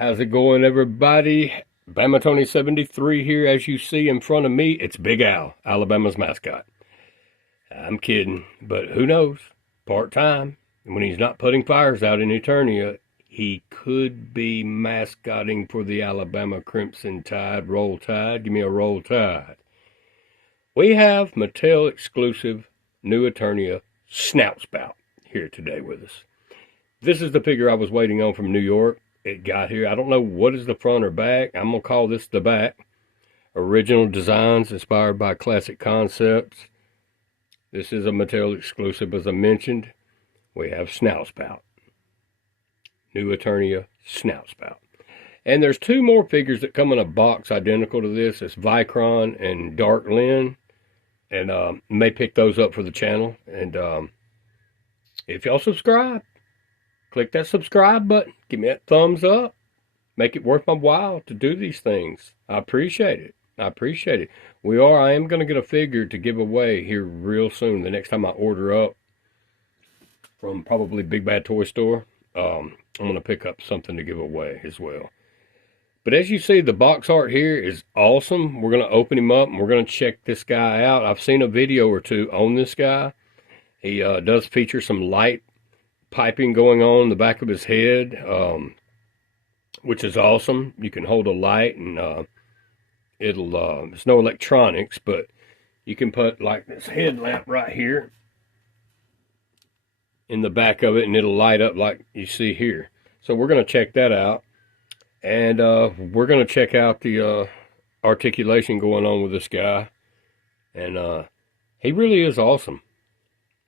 How's it going, everybody? Bama Tony 73 here. As you see in front of me, it's Big Al, Alabama's mascot. I'm kidding, but who knows? Part-time. When he's not putting fires out in Eternia, he could be mascotting for the Alabama Crimson Tide. Roll Tide. Give me a Roll Tide. We have Mattel exclusive new Eternia Snout Spout here today with us. This is the figure I was waiting on from New York. It got here. I don't know what is the front or back. I'm going to call this the back. Original designs inspired by classic concepts. This is a Mattel exclusive, as I mentioned. We have Snout Spout. New Eternia Snout Spout. And there's two more figures that come in a box identical to this. It's Vicron and Dark Lynn. And may pick those up for the channel. And if y'all subscribe, click that subscribe button. Give me that thumbs up. Make it worth my while to do these things. I appreciate it. I appreciate it. I am going to get a figure to give away here real soon. The next time I order up from probably Big Bad Toy Store, I'm going to pick up something to give away as well. But as you see, the box art here is awesome. We're going to open him up and we're going to check this guy out. I've seen a video or two on this guy. He does feature some light piping going on in the back of his head, which is awesome. You can hold a light and it's no electronics, but you can put like this headlamp right here in the back of it and it'll light up like you see here. So we're going to check that out. And we're going to check out the articulation going on with this guy. And he really is awesome.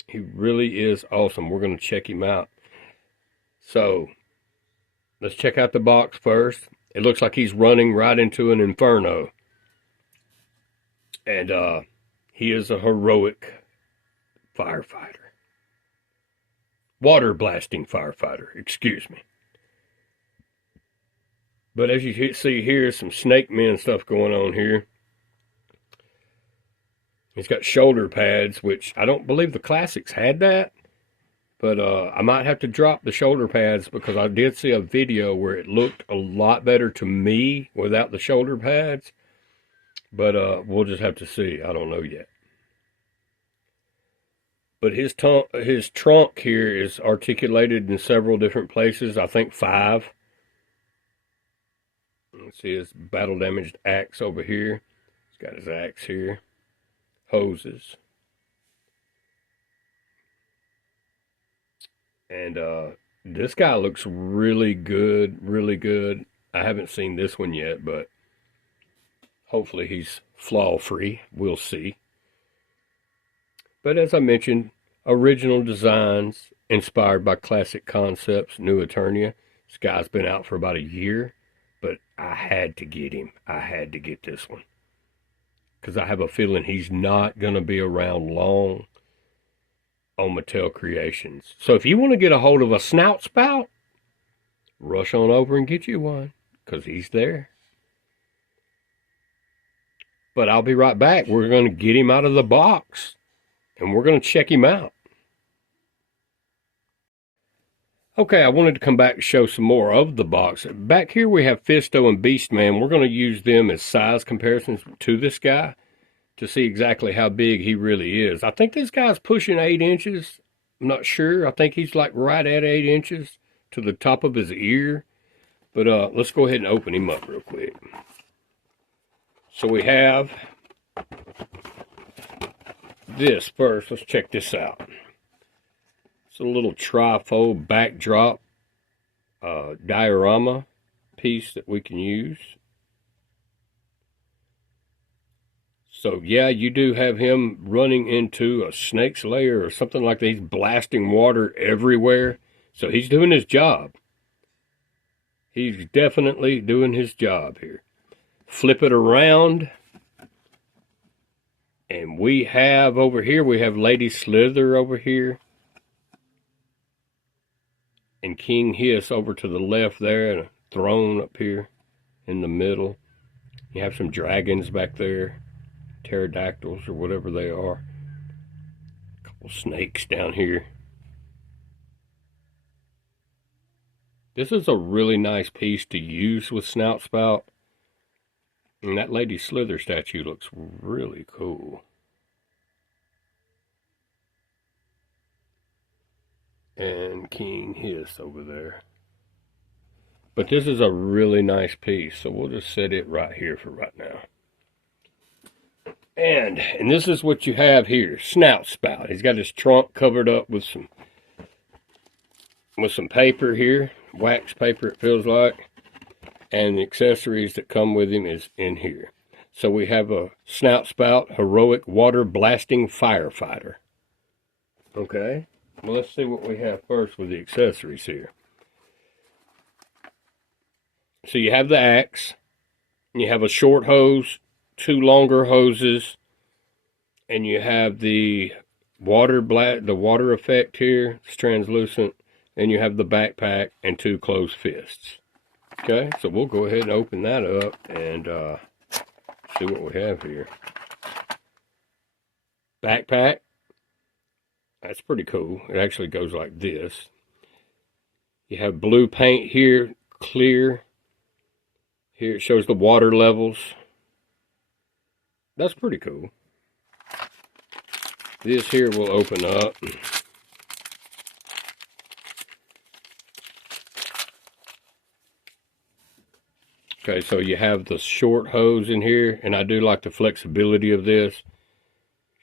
He really is awesome. We're going to check him out. So, let's check out the box first. It looks like he's running right into an inferno. And he is a heroic firefighter. Water blasting firefighter, excuse me. But as you see here, some Snake Men stuff going on here. He's got shoulder pads, which I don't believe the classics had that. But I might have to drop the shoulder pads because I did see a video where it looked a lot better to me without the shoulder pads. But we'll just have to see. I don't know yet. But his trunk here is articulated in several different places. I think 5. Let's see his battle damaged axe over here. He's got his axe here. Hoses. And this guy looks really good, really good. I haven't seen this one yet, but hopefully he's flaw free. We'll see. But as I mentioned, original designs inspired by classic concepts, new Eternia. This guy's been out for about a year. But I had to get him. I had to get this one. Because I have a feeling he's not going to be around long on Mattel Creations. So if you want to get a hold of a Snout Spout, rush on over and get you one. Because he's there. But I'll be right back. We're going to get him out of the box. And we're going to check him out. Okay, I wanted to come back and show some more of the box. Back here we have Fisto and Beastman. We're going to use them as size comparisons to this guy to see exactly how big he really is. I think this guy's pushing 8 inches. I'm not sure. I think he's like right at 8 inches to the top of his ear. But let's go ahead and open him up real quick. So we have this first. Let's check this out. It's a little trifold backdrop diorama piece that we can use. So yeah, you do have him running into a snake's lair or something like that. He's blasting water everywhere. So he's doing his job. He's definitely doing his job here. Flip it around. And we have over here, we have Lady Slither over here. And King Hiss over to the left there, and a throne up here in the middle. You have some dragons back there, pterodactyls or whatever they are. A couple snakes down here. This is a really nice piece to use with Snout Spout. And that Lady Slither statue looks really cool. And King Hiss over there. But this is a really nice piece, so we'll just set it right here for right now. And this is what you have here, Snout Spout. He's got his trunk covered up with some paper here, wax paper it feels like, and the accessories that come with him is in here. So we have a Snout Spout Heroic Water Blasting Firefighter. Okay, well let's see what we have first with the accessories here. So you have the axe, you have a short hose, 2 longer hoses, and you have the water effect here. It's translucent, and you have the backpack and 2 closed fists. Okay, so we'll go ahead and open that up and see what we have here. Backpack. That's pretty cool. It actually goes like this. You have blue paint here, clear. Here it shows the water levels. That's pretty cool. This here will open up. Okay, so you have the short hose in here, and I do like the flexibility of this.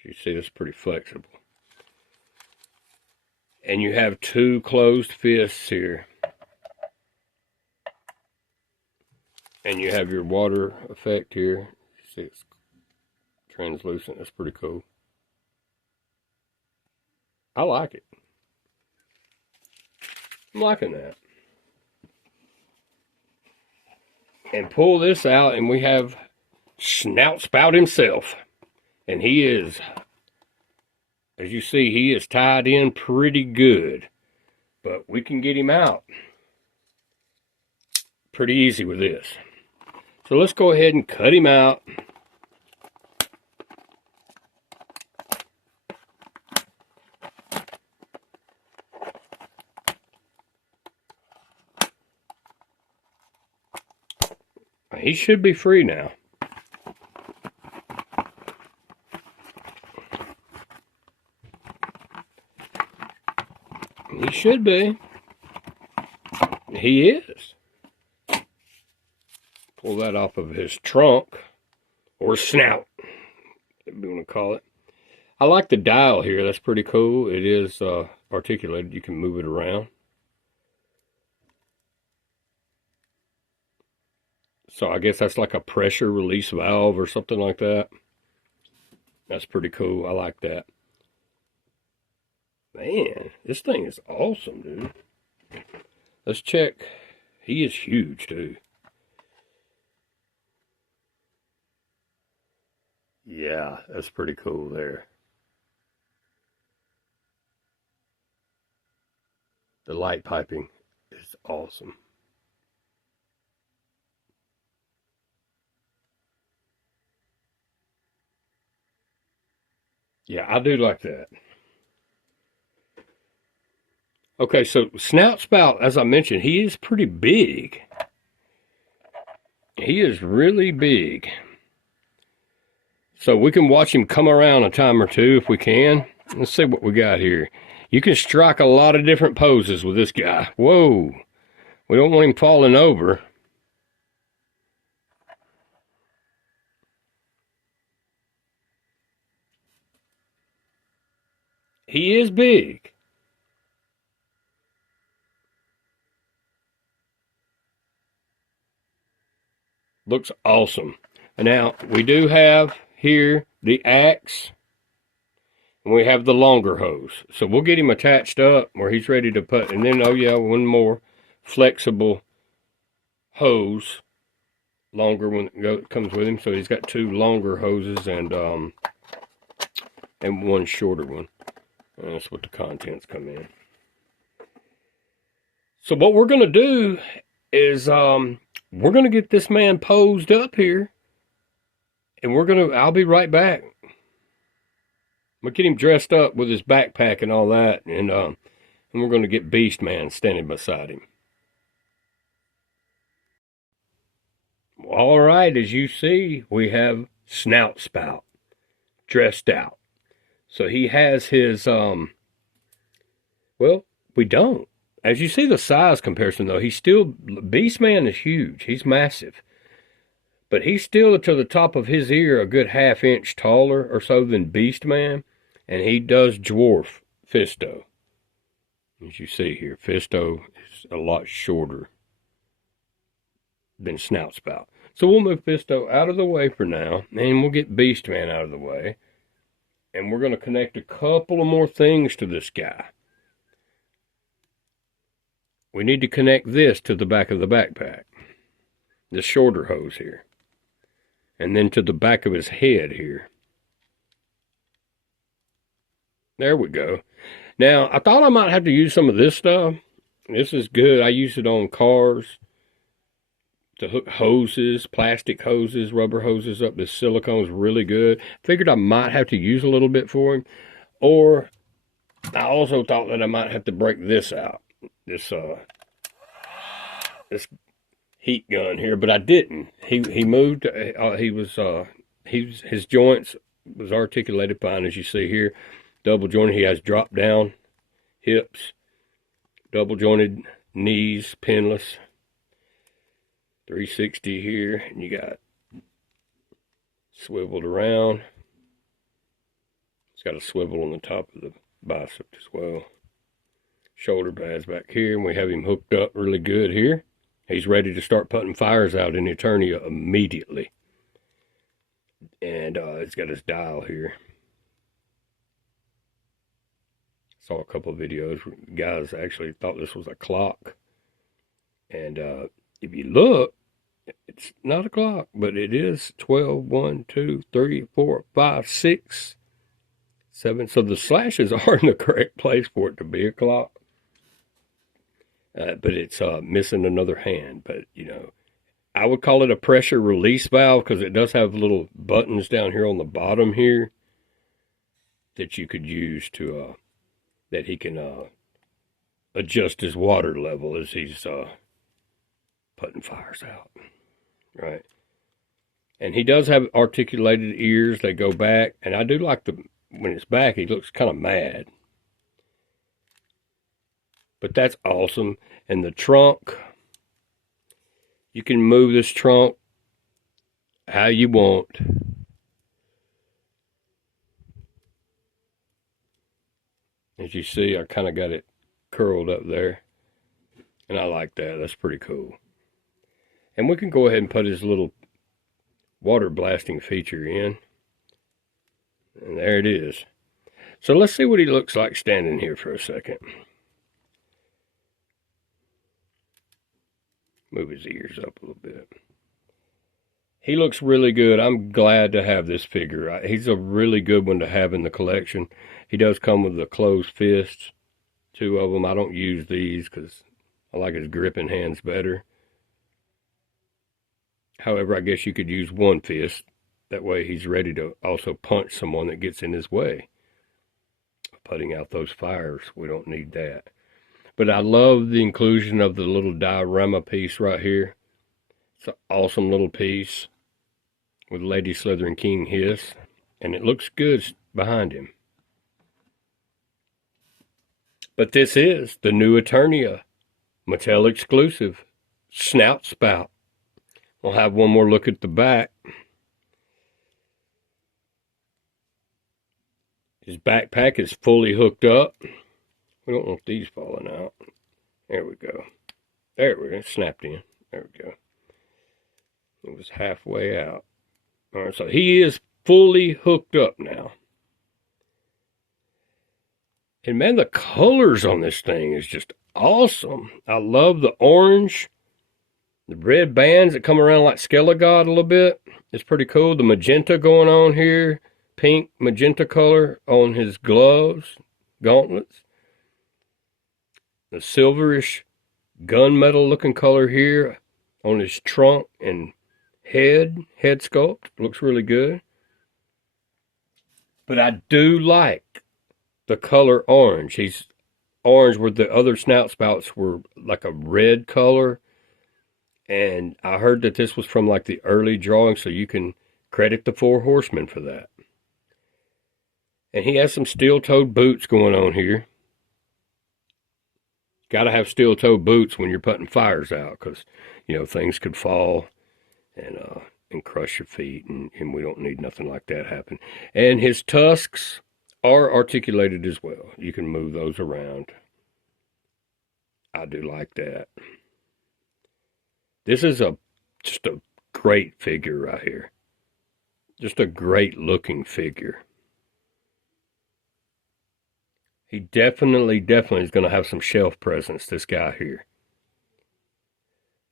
You see, it's pretty flexible. And you have 2 closed fists here. And you have your water effect here. See, it's translucent. That's pretty cool. I like it. I'm liking that. And pull this out, and we have Snout Spout himself. And he is, as you see, he is tied in pretty good. But we can get him out pretty easy with this. So let's go ahead and cut him out. He should be free now. He should be. He is. Pull that off of his trunk, or snout, if you want to call it. I like the dial here. That's pretty cool. It is articulated. You can move it around. So I guess that's like a pressure release valve or something like that. That's pretty cool. I like that. Man, this thing is awesome, dude. Let's check. He is huge, too. Yeah, that's pretty cool there. The light piping is awesome. Yeah, I do like that. Okay, so Snout Spout, as I mentioned, he is pretty big. He is really big. So we can watch him come around a time or two if we can. Let's see what we got here. You can strike a lot of different poses with this guy. Whoa. We don't want him falling over. He is big. Looks awesome. Now, we do have here the axe, and we have the longer hose. So we'll get him attached up where he's ready to put, and then, oh yeah, one more flexible hose, longer one that comes with him. So he's got 2 longer hoses and one shorter one. And that's what the contents come in. So what we're going to do is we're going to get this man posed up here. And I'll be right back. We'll get him dressed up with his backpack and all that. And we're going to get Beast Man standing beside him. All right, as you see, we have Snout Spout dressed out. So he has his, well, we don't. As you see the size comparison, though, he's still, Beastman is huge. He's massive. But he's still to the top of his ear a good ½ inch taller or so than Beastman. And he does dwarf Fisto. As you see here, Fisto is a lot shorter than Snout Spout. So we'll move Fisto out of the way for now, and we'll get Beastman out of the way. And we're going to connect a couple of more things to this guy. We need to connect this to the back of the backpack. The shorter hose here. And then to the back of his head here. There we go. Now, I thought I might have to use some of this stuff. This is good. I use it on cars to hook hoses, plastic hoses, rubber hoses up. This silicone is really good. Figured I might have to use a little bit for him. Or I also thought that I might have to break this out. This heat gun here, but I didn't. He moved. His joints was articulated fine, as you see here. Double jointed. He has drop down hips, double jointed knees, pinless. 360 here, and you got swiveled around. It's got a swivel on the top of the bicep as well. Shoulder pads back here, and we have him hooked up really good here. He's ready to start putting fires out in Eternia immediately. And it's got his dial here. Saw a couple of videos where guys actually thought this was a clock. And if you look, it's not a clock, but it is 12, 1, 2, 3, 4, 5, 6, 7. So the slashes are in the correct place for it to be a clock. But it's missing another hand. But, you know, I would call it a pressure release valve because it does have little buttons down here on the bottom here that you could use to, that he can adjust his water level as he's putting fires out. Right. And he does have articulated ears. They go back. And I do like when it's back, he looks kind of mad. But that's awesome. And the trunk, you can move this trunk how you want. As you see, I kind of got it curled up there. And I like that. That's pretty cool. And we can go ahead and put his little water blasting feature in. And there it is. So let's see what he looks like standing here for a second. Move his ears up a little bit. He looks really good. I'm glad to have this figure. He's a really good one to have in the collection. He does come with the closed fists. 2 of them. I don't use these because I like his gripping hands better. However, I guess you could use one fist. That way he's ready to also punch someone that gets in his way. Putting out those fires, we don't need that. But I love the inclusion of the little diorama piece right here. It's an awesome little piece with Lady Slytherin King Hiss. And it looks good behind him. But this is the new Eternia Mattel exclusive Snout Spout. We'll have one more look at the back. His backpack is fully hooked up. We don't want these falling out. There we go. There we go. Snapped in. There we go. It was halfway out. All right, so he is fully hooked up now. And man, the colors on this thing is just awesome. I love the orange. The red bands that come around like Skelegod a little bit. It's pretty cool. The magenta going on here. Pink magenta color on his gloves, gauntlets. The silverish gunmetal looking color here on his trunk and head sculpt. Looks really good. But I do like the color orange. He's orange where the other Snout Spouts were like a red color. And I heard that this was from like the early drawing, so you can credit the Four Horsemen for that. And he has some steel-toed boots going on here. Got to have steel-toed boots when you're putting fires out, because, you know, things could fall and crush your feet, and we don't need nothing like that happen. And his tusks are articulated as well. You can move those around. I do like that. This is just a great figure right here. Just a great looking figure. He definitely is going to have some shelf presence, this guy here.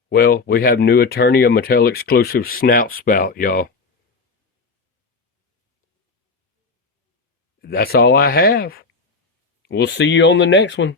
Well, we have new Eternia Mattel exclusive Snout Spout, y'all. That's all I have. We'll see you on the next one.